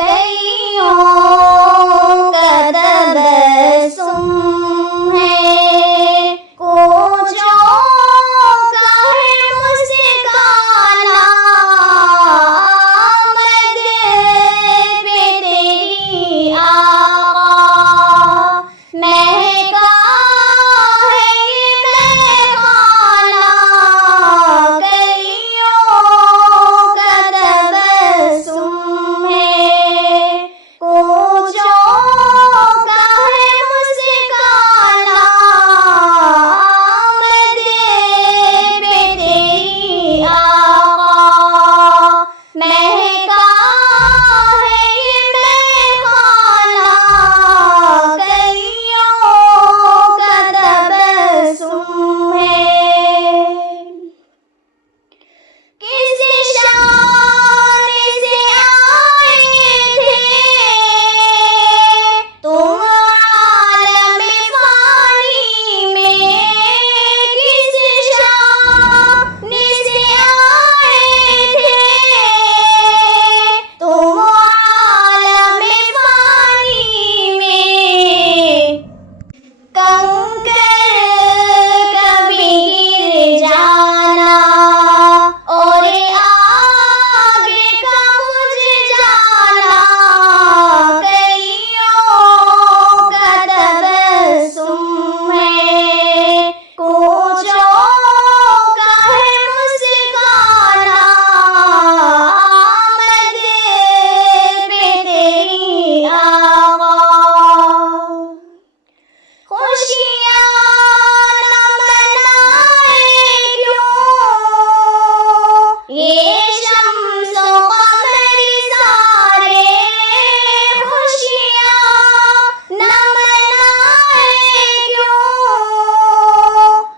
कलियों का तबस्सुम है, कोचों का है मुस्काना, आमद पे तेरी आका, महका है ये महखाना, कलियों का तबस्सुम है, कोचों का है मुस्काना, आमद पे तेरी आका, महका है ये महखाना, कलियों का तबस्सुम है। किसी शान से आए थे तुम आलम फानी में, किसी शान से आए थे तुम आलम फानी में, कंकर कभी गिर जाना और आगे का बुझ जाना, कलियों का तबस्सुम है, कोचों का है मुस्काना, आमद पे तेरी आका, खुशियाँ न मनाए क्यों ये शम्स व कमर सारे, खुशियाँ न मनाए क्यों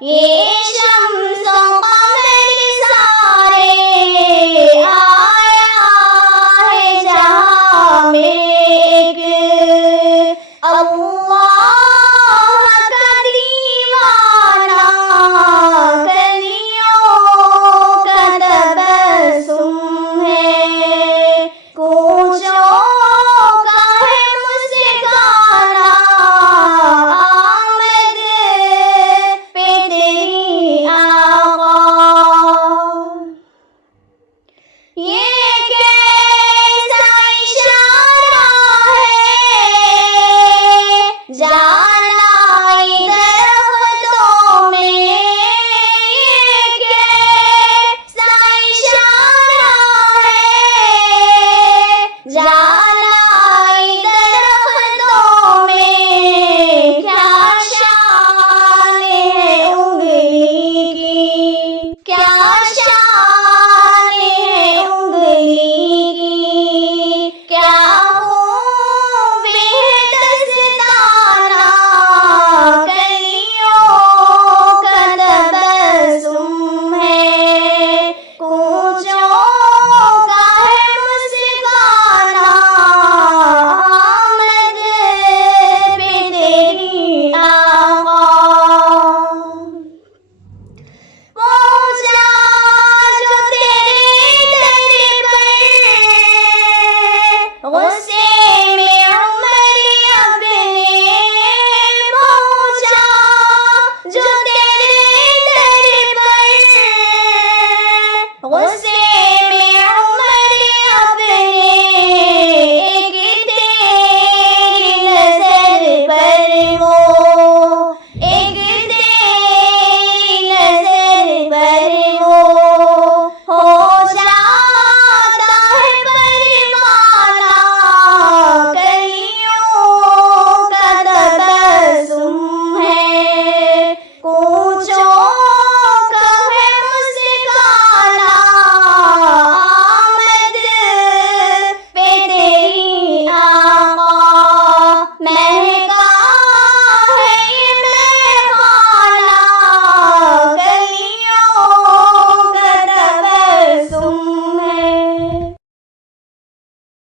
ये शम्स व कमर सारे, आया है जहाँ में एक अल्लाह का दीवाना, कलियों का तबस्सुम है, कोचों का है मुस्काना, आमद पे तेरी आका, ये कैसा इशारा है जाना दरख्तों में, ये कैसा इशारा है जाना दरख्तों में, क्या शान है उंगली की, क्या शान है उंगली की, क्या खूब है दस्ताना, कलियों का तबस्सुम है, कोचों का है मुस्काना, आमद पे तेरी आका, पहुँचा जो तेरे दर पर, गुस्से